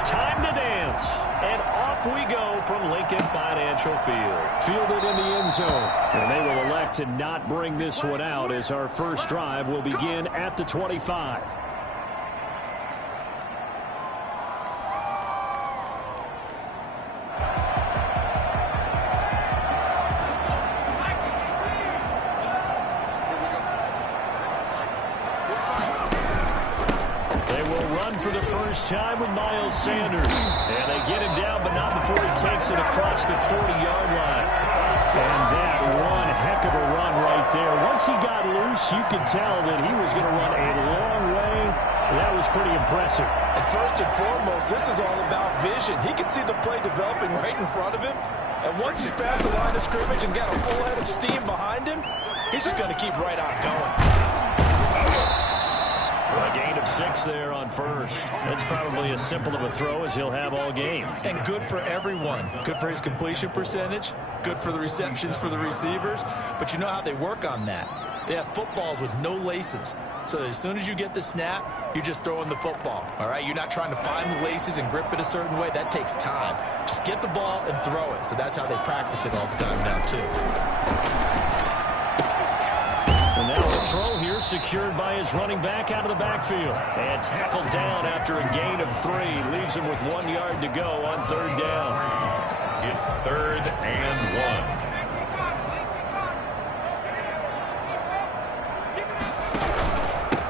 It's time to dance. And off we go from Lincoln Financial Field. Fielded in the end zone. And they will elect to not bring this one out as our first drive will begin at the 25. For the first time with Miles Sanders. And they get him down, but not before he takes it across the 40-yard line. And that one heck of a run right there. Once he got loose, you could tell that he was going to run a long way. That was pretty impressive. And first and foremost, this is all about vision. He can see the play developing right in front of him. And once he's past the line of scrimmage and got a full head of steam behind him, he's just going to keep right on going. A gain of 6 there on first. That's probably as simple of a throw as he'll have all game. And good for everyone. Good for his completion percentage. Good for the receptions for the receivers. But you know how they work on that. They have footballs with no laces. So as soon as you get the snap, you're just throwing the football. All right? You're not trying to find the laces and grip it a certain way. That takes time. Just get the ball and throw it. So that's how they practice it all the time now, too. And now a throw here secured by his running back out of the backfield. And tackled down after a gain of 3. Leaves him with 1 yard to go on third down. It's 3rd and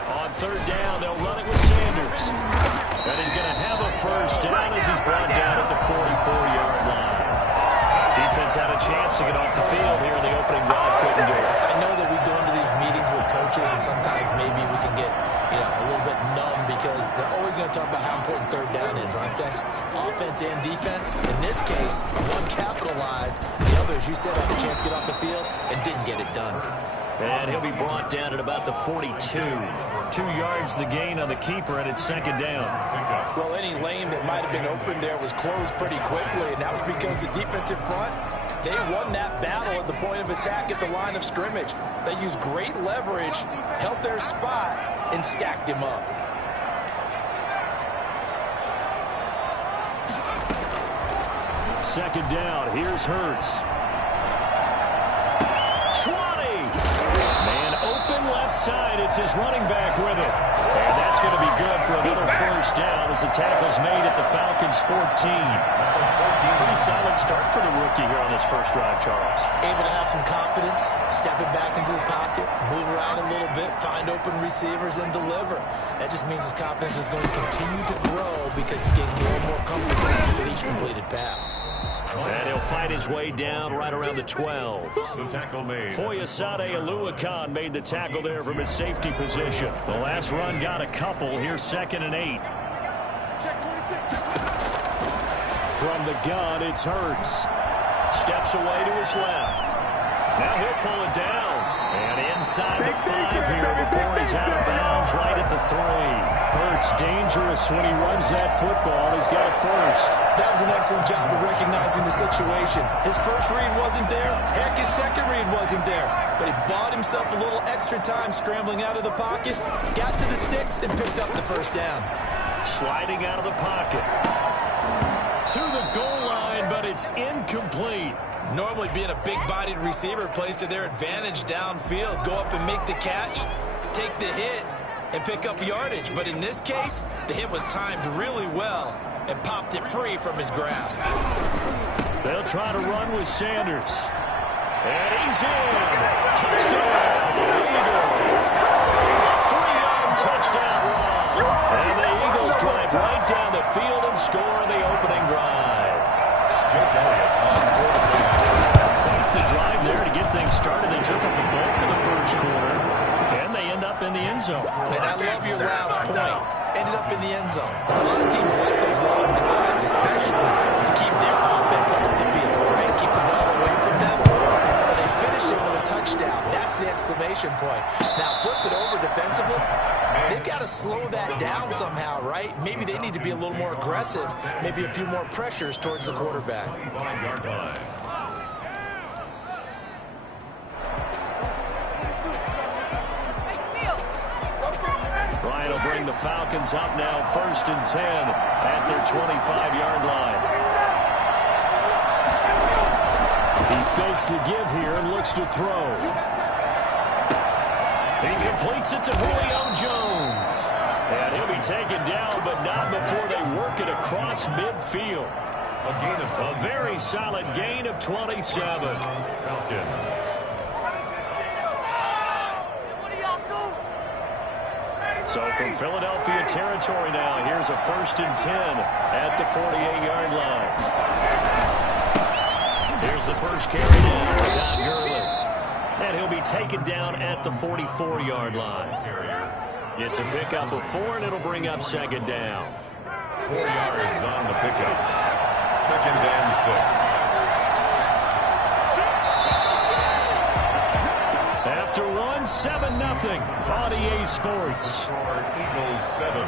1. On third down, they'll run it with Sanders. And he's going to have a first down as he's brought down at the 44-yard line. Defense had a chance to get off the field here in the opening drive. Couldn't do it. I know that we go into these meetings with coaches, and sometimes maybe we can get, a little bit numb because they're always going to talk about how important third down is, aren't they? Offense and defense. In this case, one capitalized. The other, as you said, had a chance to get off the field and didn't get it done. And he'll be brought down at about the 42. 2 yards the gain on the keeper, and it's second down. Well, any lane that might have been open there was closed pretty quickly, and that was because the defensive front, they won that battle at the point of attack at the line of scrimmage. They used great leverage, held their spot, and stacked him up. Second down. Here's Hurts. 20. Man open left side. It's his running back with it. And that's going to be good for another first down as the tackle's made at the Falcons' 14. Pretty solid start for the rookie here on this first drive, Charles. Able to have some confidence, stepping back into the pocket, move around a little bit, find open receivers, and deliver. That just means his confidence is going to continue to grow because he's getting more and more comfortable with each completed pass. And he'll fight his way down right around the 12. The tackle made. Foyesade Aluakan made the tackle there from his safety position. The last run got a couple. Here's 2nd and 8. From the gun, it's Hurts. Steps away to his left. Now he'll pull it down. And inside the 5 here before he's out of bounds right at the 3. Hurts dangerous when he runs that football. He's got a first. That was an excellent job of recognizing the situation. His first read wasn't there. Heck, his second read wasn't there. But he bought himself a little extra time scrambling out of the pocket, got to the sticks, and picked up the first down. Sliding out of the pocket. To the goal line, but it's incomplete. Normally being a big-bodied receiver plays to their advantage downfield. Go up and make the catch, take the hit, and pick up yardage. But in this case, the hit was timed really well and popped it free from his grasp. They'll try to run with Sanders. And he's in. Touchdown, Eagles. 3-yard touchdown run. And the Eagles drive right down the field and score on the opening drive. Quite the drive there to get things started. They took up the bulk of the first quarter, and they end up in the end zone. And I love your last point. Ended up in the end zone. A lot of teams like those long drives, especially to keep their offense off the field, right? Keep the ball away from them. But they finished it with a touchdown. That's the exclamation point. Now flip it over defensively. They've got to slow that down somehow, right? Maybe they need to be a little more aggressive. Maybe a few more pressures towards the quarterback. Bryant will bring the Falcons up now 1st and 10 at their 25-yard line. He fakes the give here and looks to throw. He completes it to Julio Jones. And he'll be taken down, but not before they work it across midfield. A very solid gain of 27. Falcons. So from Philadelphia territory now, here's a 1st and 10 at the 48-yard line. Here's the first carry down for Todd Gurley. And he'll be taken down at the 44-yard line. It's a pickup of 4, and it'll bring up 2nd down. 4 yards on the pickup. 2nd and 6. After 7-0 on EA Sports. Eagles 7,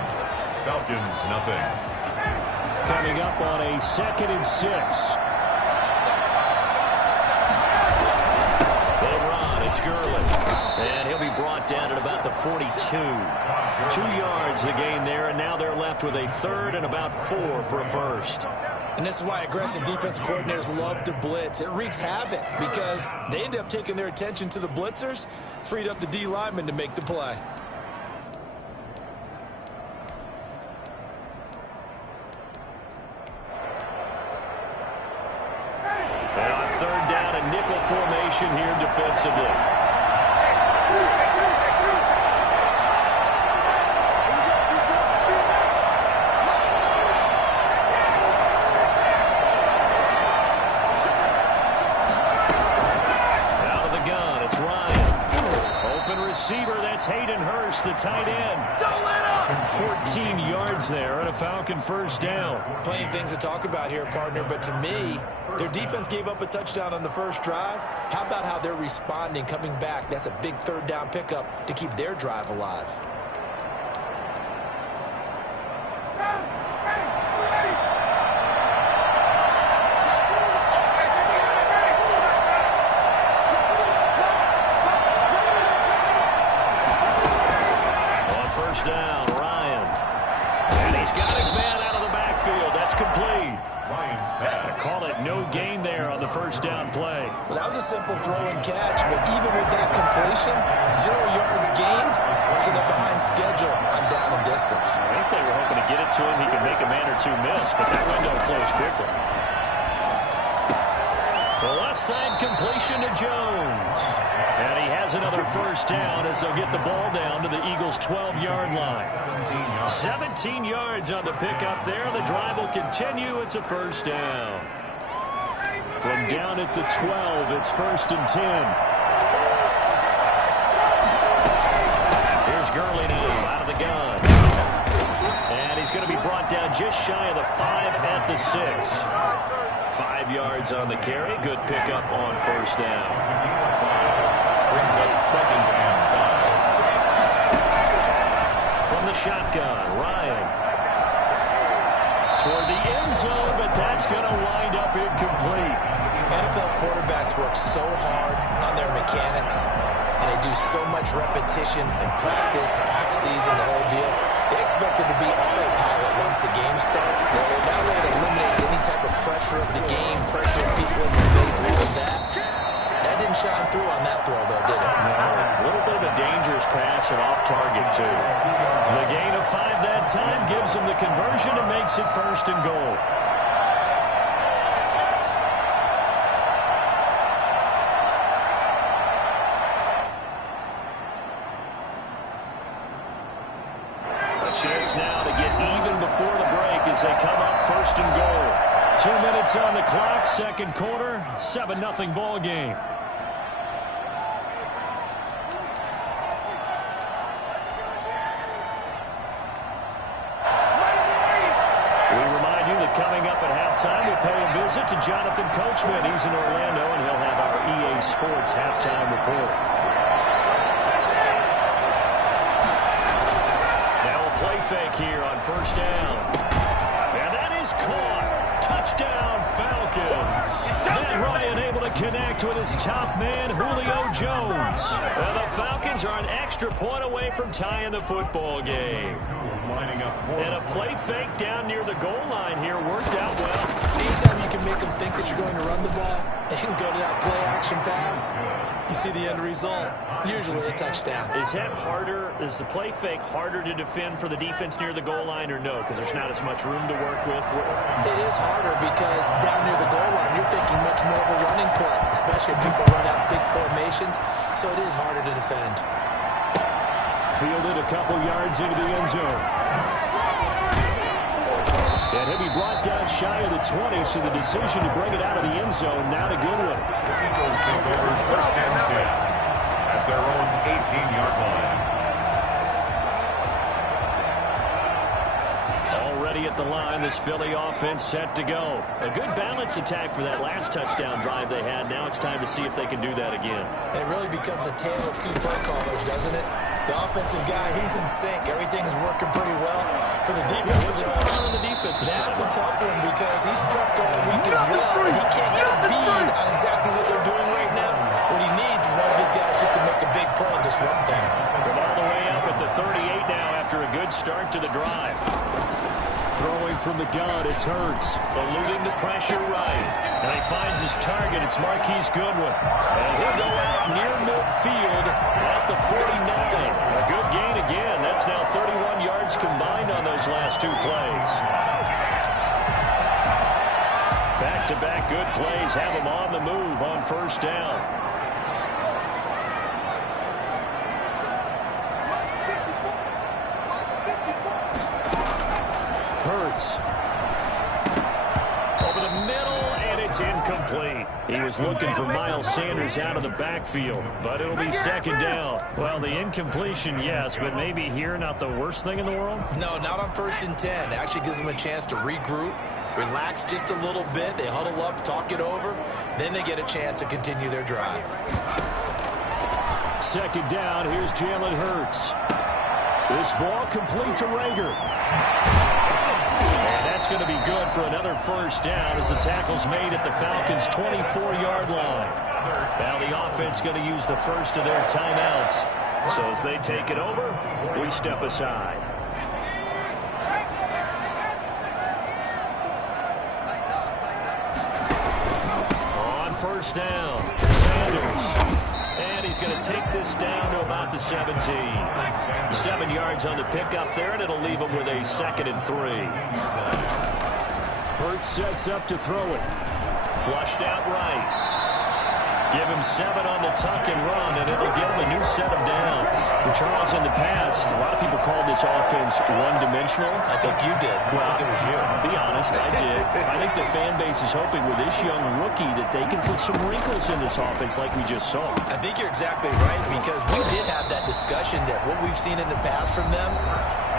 Falcons nothing. Coming up on a 2nd and 6. They run. It's Gurley. And he'll be brought down at about the 42. 2 yards the gain there, and now they're left with a 3rd and about 4 for a first. And this is why aggressive defensive coordinators love to blitz. It wreaks havoc because they end up taking their attention to the blitzers, freed up the D lineman to make the play. And on 3rd down, a nickel formation here defensively. The tight end. 14 yards there and a Falcon 1st down. Plenty of things to talk about here, partner, but to me, their defense gave up a touchdown on the first drive. How about how they're responding, coming back? That's a big 3rd down pickup to keep their drive alive. Down, Ryan. And he's got his man out of the backfield. That's complete. Ryan's pass. Call it no gain there on the 1st down play. Well, that was a simple throw and catch, but even with that completion, 0 yards gained, so they're behind schedule on down and distance. I think they were hoping to get it to him. He could make a man or 2 miss, but that window closed quickly. The left side completion to Jones. And he has another 1st down as they'll get the ball down to the Eagles' 12-yard line. 17 yards on the pickup there. The drive will continue. It's a 1st down. From down at the 12, it's 1st and 10. Here's Gurley now out of the gun. And he's going to be brought down just shy of the 5 at the 6. 5 yards on the carry. Good pickup on 1st down. Brings up 2nd and 5. From the shotgun, Ryan. Toward the end zone, but that's going to wind up incomplete. NFL quarterbacks work so hard on their mechanics, and they do so much repetition and practice, off-season, the whole deal. They expect it to be autopilot once the game starts. Well, that way it eliminates any type of pressure of the game, pressure of people in your face, all of that. That didn't shine through on that throw, though, did it? No, a little bit of a dangerous pass and off target, too. The gain of 5 that time gives them the conversion and makes it 1st and goal. A chance now to get even before the break as they come up 1st and goal. 2 minutes on the clock, 2nd quarter, 7-0 ball game. Coming up at halftime, we'll pay a visit to Jonathan Coachman. He's in Orlando, and he'll have our EA Sports halftime report. Now a play fake here on 1st down. And that is caught. Touchdown, Falcons. Matt Ryan able to connect with his top man, Julio Jones. And the Falcons are an extra point away from tying the football game. lining up for And a play fake down near the goal line here worked out well. Anytime you can make them think that you're going to run the ball and go to that play-action pass, you see the end result, usually a touchdown. Is that harder? Is the play fake harder to defend for the defense near the goal line or no? Because there's not as much room to work with. It is harder because down near the goal line, you're thinking much more of a running play, especially if people run out big formations, so it is harder to defend. Fielded a couple yards into the end zone. And he'll be brought down shy of the 20, so the decision to bring it out of the end zone, not a good one. The Eagles take over first and 10 at their own 18-yard line. Already at the line, this Philly offense set to go. A good balance attack for that last touchdown drive they had. Now it's time to see if they can do that again. It really becomes a tale of two play callers, doesn't it? The offensive guy, he's in sync. Everything's working pretty well. For the defensive side, that's a tough one because he's prepped all week as well, and he can't get a bead on exactly what they're doing right now. What he needs is one of his guys just to make a big play and disrupt things. From all the way up at the 38 now after a good start to the drive. Throwing from the gun, it's Hurts. Eluding the pressure right. And he finds his target. It's Marquise Goodwin. And he'll go out near midfield at the 49. A good gain again. That's now 31 yards combined on those last two plays. Back-to-back good plays have him on the move on first down. Hurts. Over the middle, and it's incomplete. He was looking for Miles Sanders out of the backfield, but it'll be second down. Well, the incompletion, yes, but maybe here not the worst thing in the world? No, not on first and 10. It actually gives them a chance to regroup, relax just a little bit. They huddle up, talk it over. Then they get a chance to continue their drive. Second down, here's Jalen Hurts. This ball complete to Rager. And that's going to be good for another first down as the tackle's made at the Falcons' 24-yard line. Now the offense going to use the first of their timeouts. So as they take it over, we step aside. On first down, Sanders. And he's going to take this down to about the 17. 7 yards on the pickup there, and it'll leave him with a 2nd and 3. Hurts sets up to throw it. Flushed out right. Give him 7 on the tuck and run, and it'll get him a new set of downs. And Charles, in the past, a lot of people called this offense one-dimensional. I think you did. Well, I think it was you. Be honest, I did. I think the fan base is hoping with this young rookie that they can put some wrinkles in this offense like we just saw. I think you're exactly right because we did have that discussion that what we've seen in the past from them,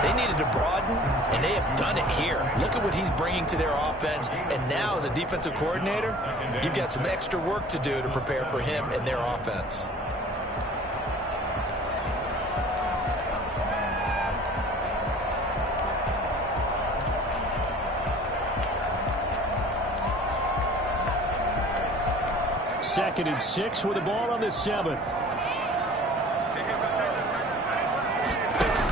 they needed to broaden, and they have done it here. Look at what he's bringing to their offense, and now as a defensive coordinator, you've got some extra work to do to prepare for him and their offense. Second and 6 with the ball on the 7.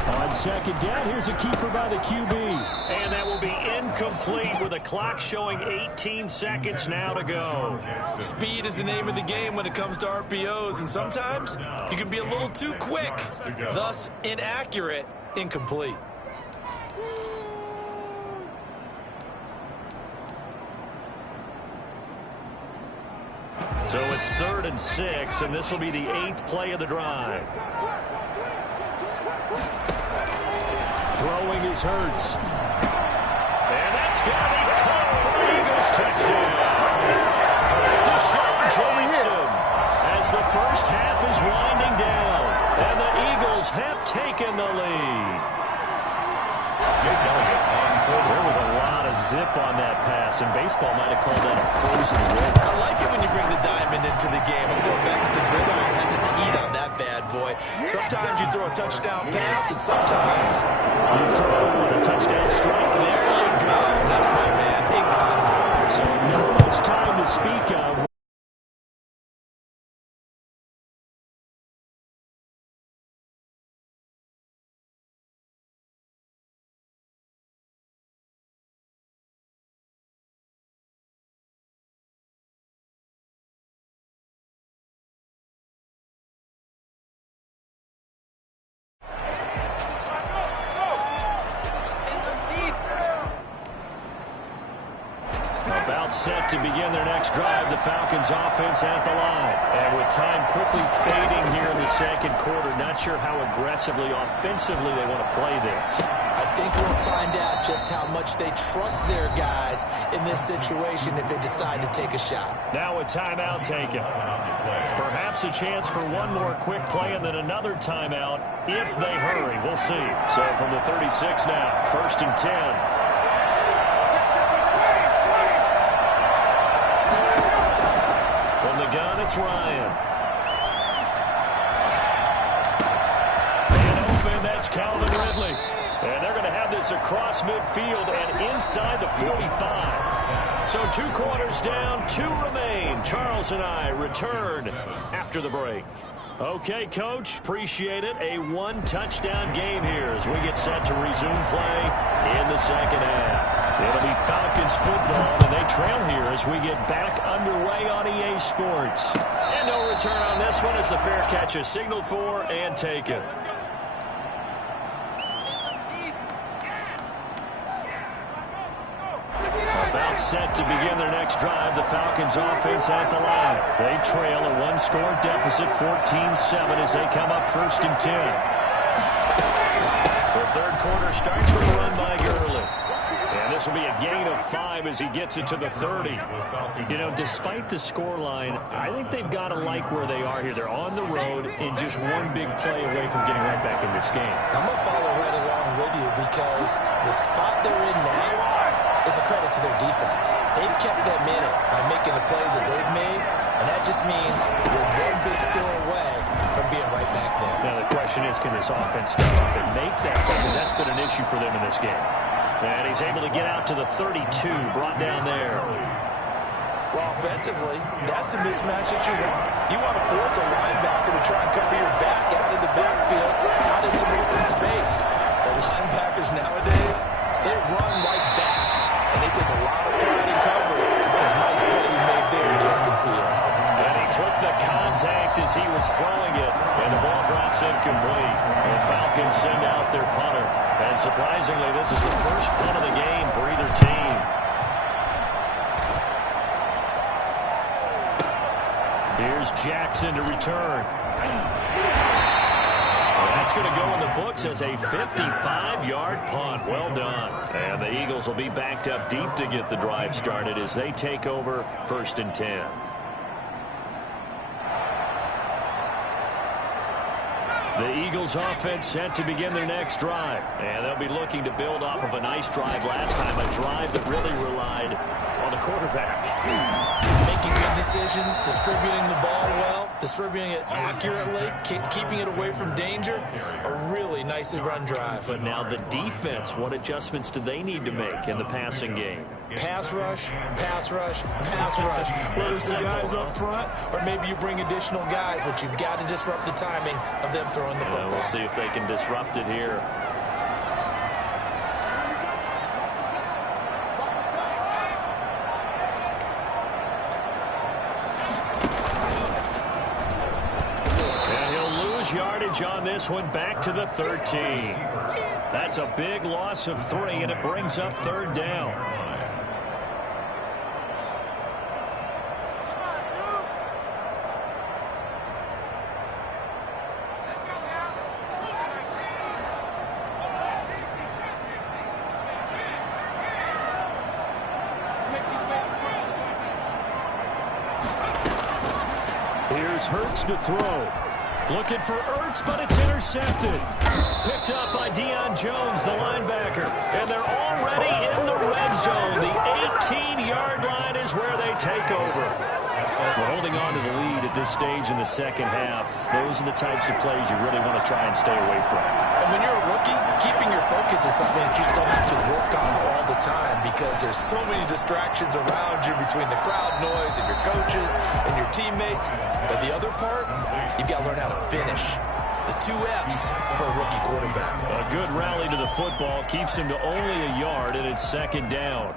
On second down, here's a keeper by the QB. And that will be incomplete with the clock showing 18 seconds now to go. Speed is the name of the game when it comes to RPOs, and sometimes you can be a little too quick, thus inaccurate, incomplete. So it's 3rd and 6, and this will be the 8th play of the drive. Throwing is Hurts. And that's going to be caught for the Eagles touchdown. Deshaun Jackson as the first half is winding down. And the Eagles have taken the lead. There was a lot of zip on that pass, and baseball might have called that a frozen rib. I like it when you bring the diamond into the game. I'm going back to the gridiron. Had some heat on that bad boy. Sometimes you throw a touchdown pass, and sometimes you throw a touchdown strike. There you go. That's my man in concert. So not much time to speak of. About set to begin their next drive, the Falcons offense at the line. And with time quickly fading here in the second quarter, not sure how aggressively, offensively they want to play this. I think we'll find out just how much they trust their guys in this situation if they decide to take a shot. Now a timeout taken. Perhaps a chance for one more quick play and then another timeout if they hurry. We'll see. So from the 36 now, 1st and 10. Gun, it's Ryan. And open, that's Calvin Ridley. And they're going to have this across midfield and inside the 45. So 2 quarters down, 2 remain. Charles and I return after the break. Okay, Coach, appreciate it. A 1-touchdown game here as we get set to resume play in the second half. It'll be Falcons football, and they trail here as we get back underway on EA Sports. And no return on this one as the fair catch is signaled for and taken. About set to begin their next drive, the Falcons offense at the line. They trail a 1-score deficit, 14-7 as they come up 1st and 10. The third quarter starts with a run by Gurley. And this will be a gain of 5 as he gets it to the 30. You know, despite the scoreline, I think they've got to like where they are here. They're on the road and just one big play away from getting right back in this game. I'm going to follow right along with you because the spot they're in now is a credit to their defense. They've kept them in it by making the plays that they've made, and that just means you're one big score away from being right back there. Now the question is, can this offense step up and make that play? Because that's been an issue for them in this game. And he's able to get out to the 32, brought down there. Well, offensively, that's the mismatch that you want. You want to force a linebacker to try and cover your back out of the backfield, out in some open space. The linebackers nowadays, they run like backs, and they take a lot of pride in coverage. What a nice play you made there in the open field. And he took the contact as he was throwing it, and the ball drops incomplete. The Falcons send out their punter. And surprisingly, this is the first punt of the game for either team. Here's Jackson to return. That's going to go in the books as a 55-yard punt. Well done. And the Eagles will be backed up deep to get the drive started as they take over 1st and 10. The Eagles offense set to begin their next drive. And they'll be looking to build off of a nice drive last time, a drive that really relied on the quarterback. Making good decisions, distributing the ball well, distributing it accurately, keeping it away from danger. A really nicely run drive. But now the defense, what adjustments do they need to make in the passing game? Pass rush, pass rush, pass rush. Whether it's the guys up front or maybe you bring additional guys, but you've got to disrupt the timing of them throwing the football. We'll see if they can disrupt it here. And he'll lose yardage on this one, back to the 13. That's a big loss of 3, and it brings up 3rd down. Here's Hurts to throw. Looking for Ertz, but it's intercepted. Picked up by Deion Jones, the linebacker. And they're already in the red zone. The 18-yard line is where they take over. We're holding on to the lead at this stage in the second half. Those are the types of plays you really want to try and stay away from. And when you're a rookie, keeping your focus is something that you still have to work on all the time because there's so many distractions around you between the crowd noise and your coaches and your teammates. But the other part, you've got to learn how to finish. It's the 2 F's for a rookie quarterback. A good rally to the football keeps him to only a yard, and it's 2nd down.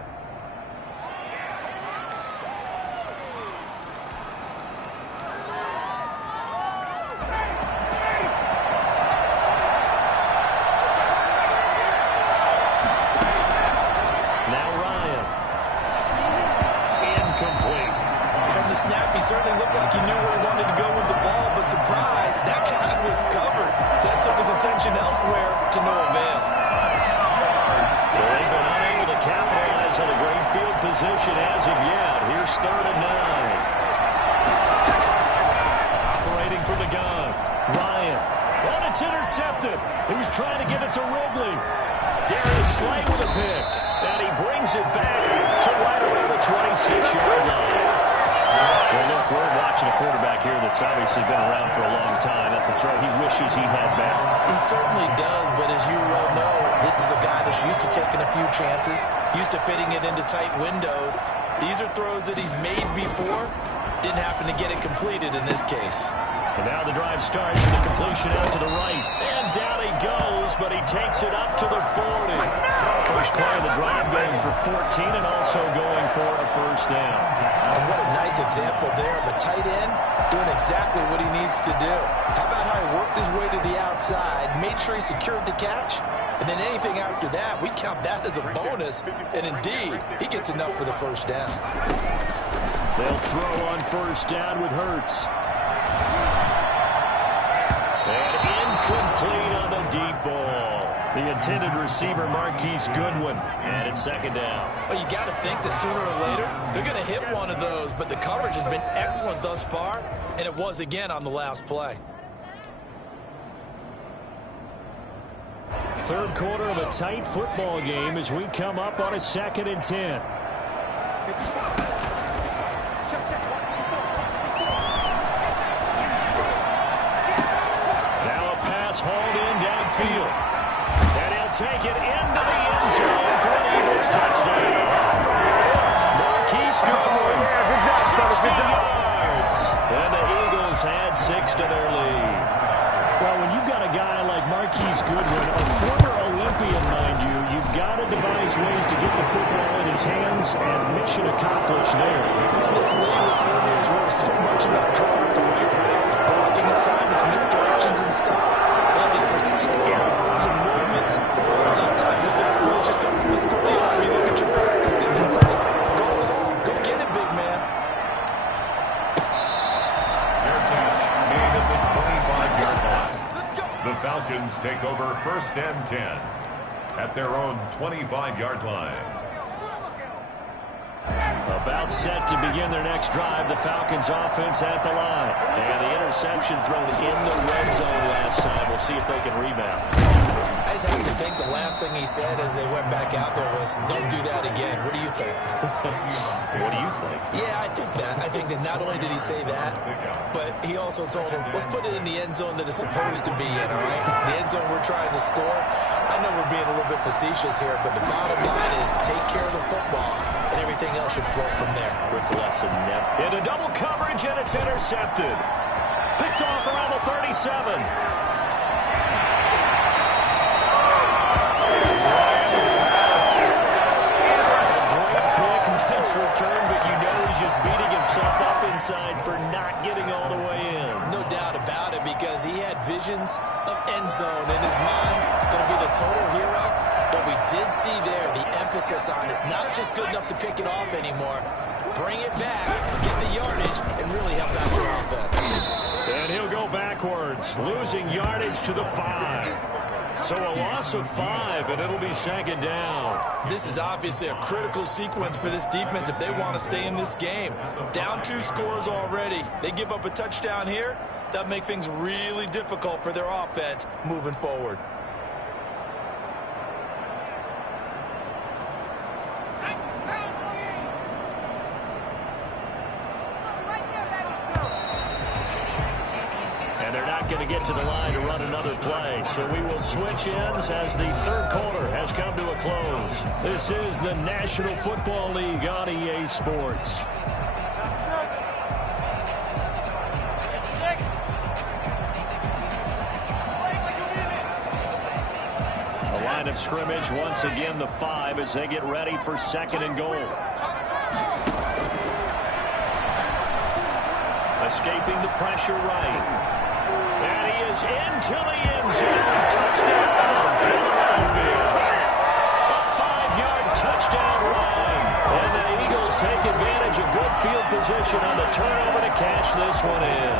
certainly looked like he knew where he wanted to go with the ball, but surprise, that guy was covered. So that took his attention elsewhere to no avail. So they've been unable to capitalize on a great field position as of yet. Here's 3rd and 9. Operating from the gun. Ryan. And it's intercepted. He was trying to get it to Ridley. Darius Slay with a pick. And he brings it back to right around the 26-yard line. Well, look, we're watching a quarterback here that's obviously been around for a long time. That's a throw he wishes he had back. He certainly does, but as you well know, this is a guy that's used to taking a few chances, used to fitting it into tight windows. These are throws that he's made before. Didn't happen to get it completed in this case. And now the drive starts with a completion out to the right. And down he goes, but he takes it up to the 40. First play of the drive going for 14 and also going for a first down. And what a nice example there of a tight end doing exactly what he needs to do. How about how he worked his way to the outside, made sure he secured the catch, and then anything after that, we count that as a bonus. And indeed, he gets enough for the first down. They'll throw on first down with Hurts. And incomplete on the deep ball. The intended receiver, Marquise Goodwin. And it's 2nd down. Well, you got to think that sooner or later, they're going to hit one of those, but the coverage has been excellent thus far, and it was again on the last play. 3rd quarter of a tight football game as we come up on a 2nd and 10. Hauled in downfield. And he'll take it into the end zone for an Eagles touchdown. Marquise Goodwin, 60 yards. And the Eagles had 6 to their lead. Well, when you've got a guy like Marquise Goodwin, a former Olympian, mind you, you've got to devise ways to get the football in his hands, and mission accomplished there. This league with coordinators works so much about drawing the right routes, blocking assignments, misdirections, and stuff. Precise errors and movements. Sometimes the best play is just to risk a wheel where you look at your fastest and say, go get it, big man. Their catch made at the 25-yard line. The Falcons take over 1st and 10 at their own 25-yard line. About set to begin their next drive, the Falcons offense at the line. And the interception thrown in the red zone last time. We'll see if they can rebound. I just happen to think the last thing he said as they went back out there was, don't do that again. What do you think? What do you think? Yeah, I think that. I think that not only did he say that, but he also told him, let's put it in the end zone that it's supposed to be in, all right? The end zone we're trying to score. I know we're being a little bit facetious here, but the bottom line is take care of the football, and everything else should flow from there. Quick lesson, Nev. Into double coverage, and it's intercepted. Picked off around the 37. Return, but you know he's just beating himself up inside for not getting all the way in. No doubt about it, because he had visions of end zone in his mind, going to be the total hero. But we did see there the emphasis on it's not just good enough to pick it off anymore. Bring it back, get the yardage, and really help out your offense. And he'll go backwards, losing yardage to the 5. So a loss of 5, and it'll be 2nd down. This is obviously a critical sequence for this defense if they want to stay in this game. Down 2 scores already. They give up a touchdown here. That'll make things really difficult for their offense moving forward. Going to get to the line to run another play. So we will switch ends as the 3rd quarter has come to a close. This is the National Football League on EA Sports. A line of scrimmage once again the 5 as they get ready for 2nd and goal. Escaping the pressure right. And he is into the end zone. Touchdown, Philadelphia. A 5-yard touchdown run. And the Eagles take advantage advantage of good field position on the turnover to cash this one in.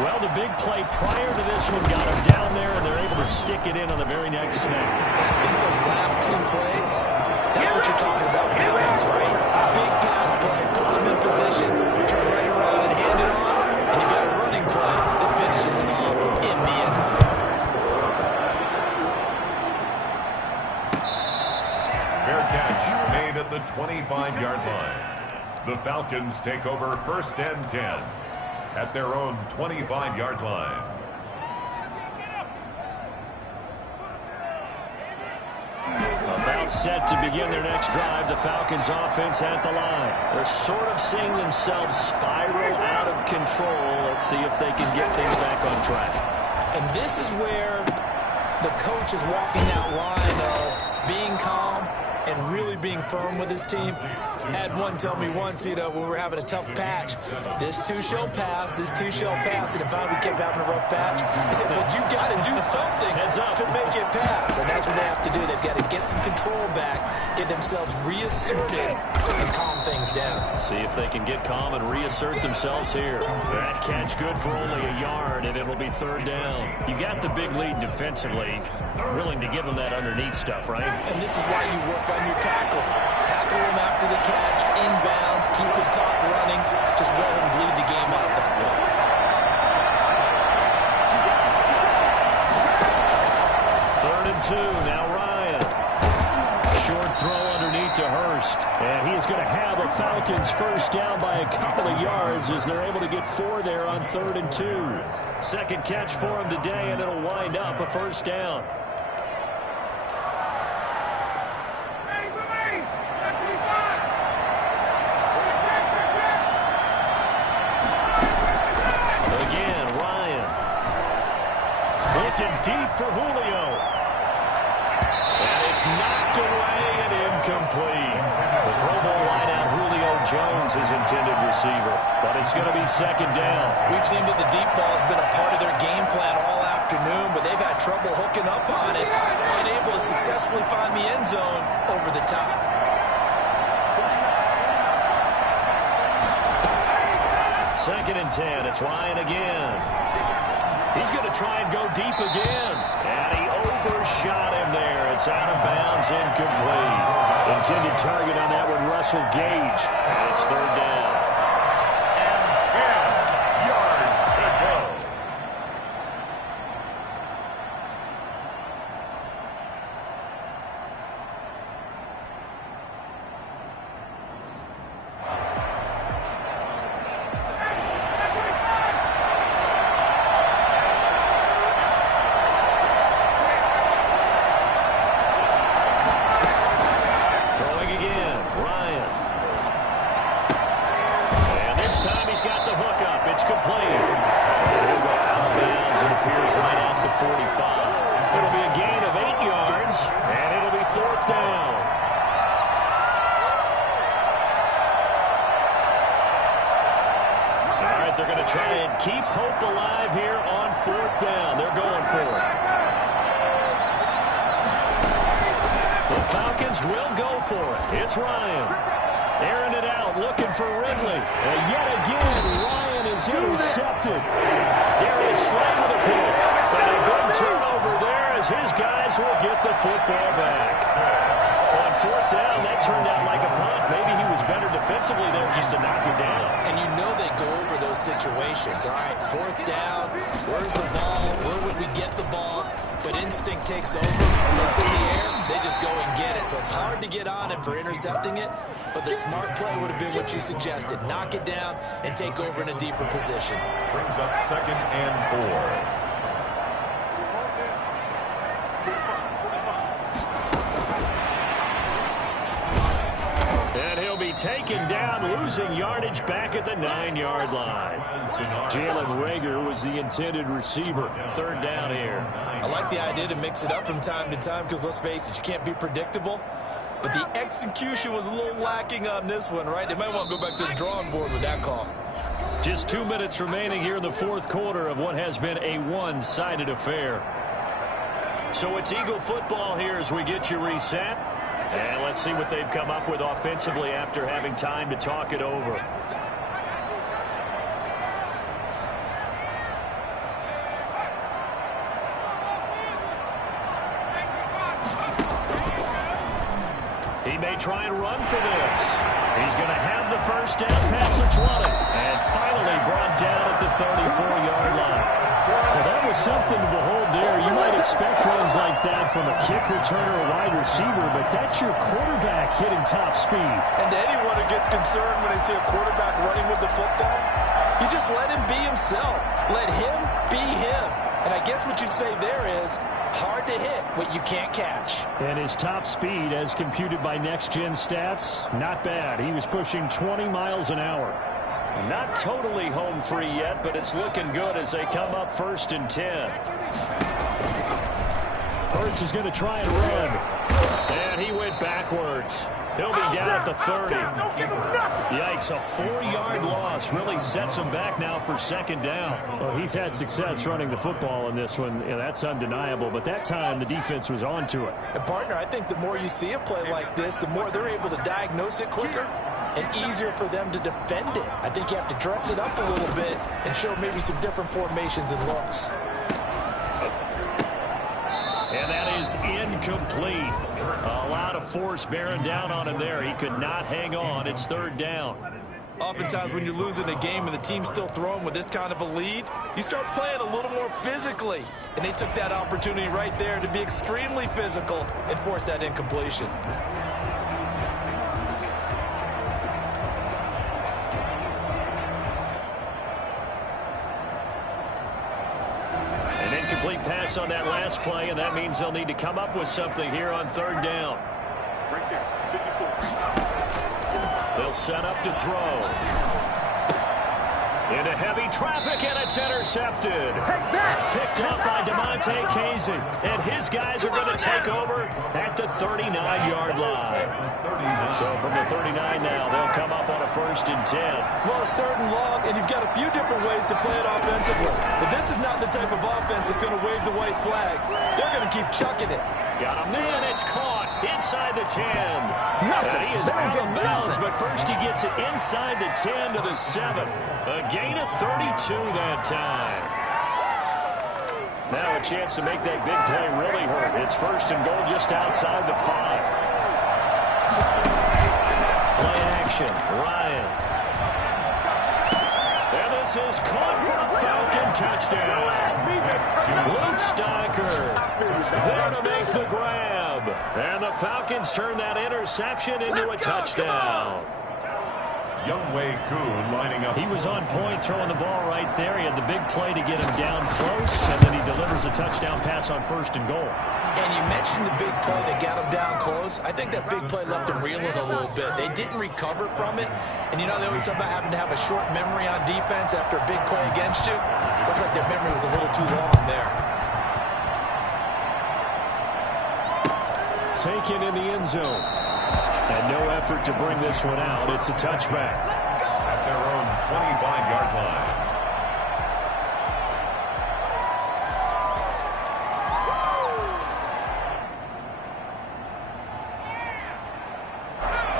Well, the big play prior to this one got him down there, and they're able to stick it in on the very next snap. I think those last two plays, that's what you're talking about balance, right? Big pass play, puts him in position, turn right around and hand it off, and you got a running play that finishes it off in the end zone. Fair catch made at the 25-yard line. The Falcons take over 1st and 10 at their own 25-yard line. About set to begin their next drive, the Falcons offense at the line. They're sort of seeing themselves spiral out of control. Let's see if they can get things back on track. And this is where the coach is walking that line of being calm and really being firm with his team. I had one tell me once, when we were having a tough patch, this too shall pass, this too shall pass, and if we kept having a rough patch, he said, but you got to do something to make it pass, and that's what they have to do. They've got to get some control back, get themselves reasserted, and calm things down. See if they can get calm and reassert themselves here. That catch good for only a yard, and it'll be 3rd down. You got the big lead defensively, willing to give them that underneath stuff, right? And this is why you work on your tackling. Tackle them after the catch, inbounds, keep the clock running. Just let him bleed the game out that way. 3rd and 2, now Ryan. Short throw underneath to Hurst. And he is going to have a Falcons first down by a couple of yards as they're able to get 4 there on 3rd and 2. Second catch for him today, and it'll wind up a first down. Deep for Julio. And it's knocked away and incomplete. The Pro Bowl wideout Julio Jones is intended receiver, but it's going to be 2nd down. We've seen that the deep ball has been a part of their game plan all afternoon, but they've had trouble hooking up on it, unable to successfully find the end zone over the top. Second and 10. It's Ryan again. He's going to try and go deep again. And he overshot him there. It's out of bounds, incomplete. Intended target on that one, Russell Gage. And it's 3rd down. And 10 yards to go. They're going to try and keep hope alive here on 4th down. They're going for it. The Falcons will go for it. It's Ryan. Airing it out, looking for Ridley. And yet again, Ryan is intercepted. Darius Slay with a pick. And a big turnover there as his guys will get the football back. On 4th down, that turned out like a punt. Maybe he was better defensively there just to knock it down. And you know they go over those situations. All right, 4th down, where's the ball? Where would we get the ball? But instinct takes over, and when it's in the air, they just go and get it. So it's hard to get on him for intercepting it, but the smart play would have been what you suggested. Knock it down and take over in a deeper position. Brings up 2nd and 4. Taken down, losing yardage back at the 9-yard line. Jalen Reagor was the intended receiver. 3rd down here. I like the idea to mix it up from time to time because, let's face it, you can't be predictable. But the execution was a little lacking on this one, right? They might want to go back to the drawing board with that call. Just 2 minutes remaining here in the 4th quarter of what has been a one-sided affair. So it's Eagle football here as we get you reset. And let's see what they've come up with offensively after having time to talk it over. He may try and run for this. He's going to have the first down past the 20. And finally brought down at the 34-yard line. Well, that was something to behold there. You might expect runs like that from a kick returner or wide receiver, but that's your quarterback hitting top speed. And to anyone who gets concerned when they see a quarterback running with the football, you just let him be himself. Let him be him. And I guess what you'd say there is hard to hit what you can't catch. And his top speed, as computed by next-gen stats, not bad. He was pushing 20 miles an hour. Not totally home free yet, but it's looking good as they come up 1st and 10. Hurts is going to try and run. And he went backwards. He'll be down at the 30. Yikes, a 4-yard loss really sets him back now for 2nd down. Well, he's had success running the football in this one. Yeah, that's undeniable, but that time the defense was on to it. And partner, I think the more you see a play like this, the more they're able to diagnose it quicker and easier for them to defend it. I think you have to dress it up a little bit and show maybe some different formations and looks. And that is incomplete. A lot of force bearing down on him there. He could not hang on. It's 3rd down. Oftentimes when you're losing a game and the team's still throwing with this kind of a lead, you start playing a little more physically. And they took that opportunity right there to be extremely physical and force that incompletion. Incomplete pass on that last play, and that means they'll need to come up with something here on 3rd down. Right there, 54. They'll set up to throw. Into heavy traffic, and it's intercepted. Picked up by DeMonte Casey, and his guys are going to take over at the 39-yard line. So from the 39 now, they'll come up on a 1st and 10. Well, it's 3rd and long, and you've got a few different ways to play it offensively. But this is not the type of offense that's going to wave the white flag. They're going to keep chucking it. Got him in. It's caught inside the 10. And he is out of bounds, but first he gets it inside the 10 to the 7. A gain of 32 that time. Now a chance to make that big play really hurt. It's 1st and goal just outside the 5. Play action. Ryan. And this is caught for a Falcon touchdown. Luke Stocker there to make the grab. And the Falcons turn that interception into a touchdown. Youngway Kuhn lining up. He was on point throwing the ball right there. He had the big play to get him down close, and then he delivers a touchdown pass on 1st and goal. And you mentioned the big play that got him down close. I think that big play left him reeling a little bit. They didn't recover from it. And you know, they always talk about having to have a short memory on defense after a big play against you. Looks like their memory was a little too long there. Taken in the end zone. And no effort to bring this one out. It's a touchback. At their own 25-yard line.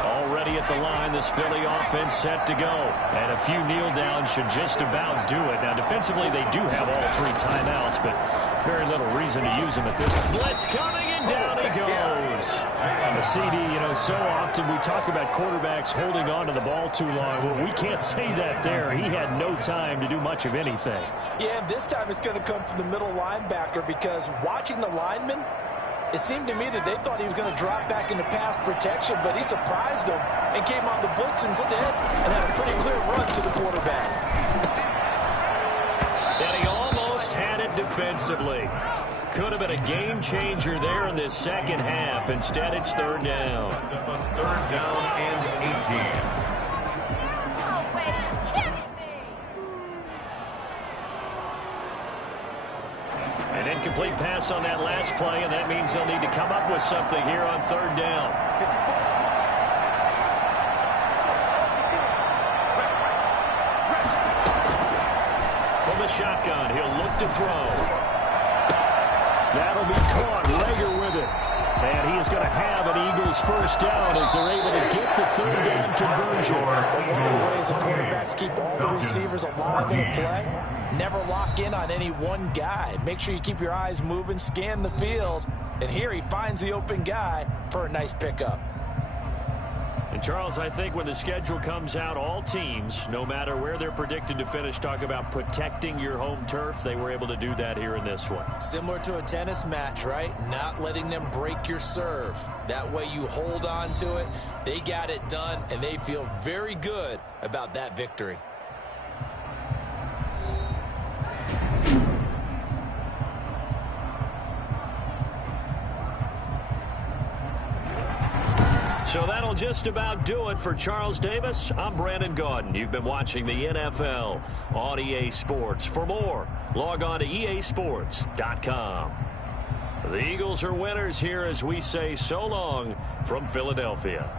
Already at the line, this Philly offense set to go. And a few kneel downs should just about do it. Now, defensively, they do have all 3 timeouts, but very little reason to use them at this. Blitz coming, and down he goes. A CD, you know, so often we talk about quarterbacks holding on to the ball too long. Well, we can't say that there. He had no time to do much of anything. Yeah, and this time it's going to come from the middle linebacker, because watching the lineman, it seemed to me that they thought he was going to drop back into pass protection, but he surprised them and came on the blitz instead and had a pretty clear run to the quarterback. And he almost had it defensively. Could have been a game changer there in this 2nd half. Instead, it's 3rd down. 3rd down and 18. An incomplete pass on that last play, and that means they'll need to come up with something here on 3rd down. From the shotgun, he'll look to throw. That'll be caught. Rager with it. And he is going to have an Eagles first down as they're able to get the third down conversion. One of the ways the quarterbacks keep all the receivers alive in a play, never lock in on any one guy. Make sure you keep your eyes moving, scan the field. And here he finds the open guy for a nice pickup. And Charles, I think when the schedule comes out, all teams, no matter where they're predicted to finish, talk about protecting your home turf. They were able to do that here in this one. Similar to a tennis match, right? Not letting them break your serve. That way you hold on to it. They got it done, and they feel very good about that victory. So that'll just about do it for Charles Davis. I'm Brandon Gaudin. You've been watching the NFL on EA Sports. For more, log on to easports.com. The Eagles are winners here as we say so long from Philadelphia.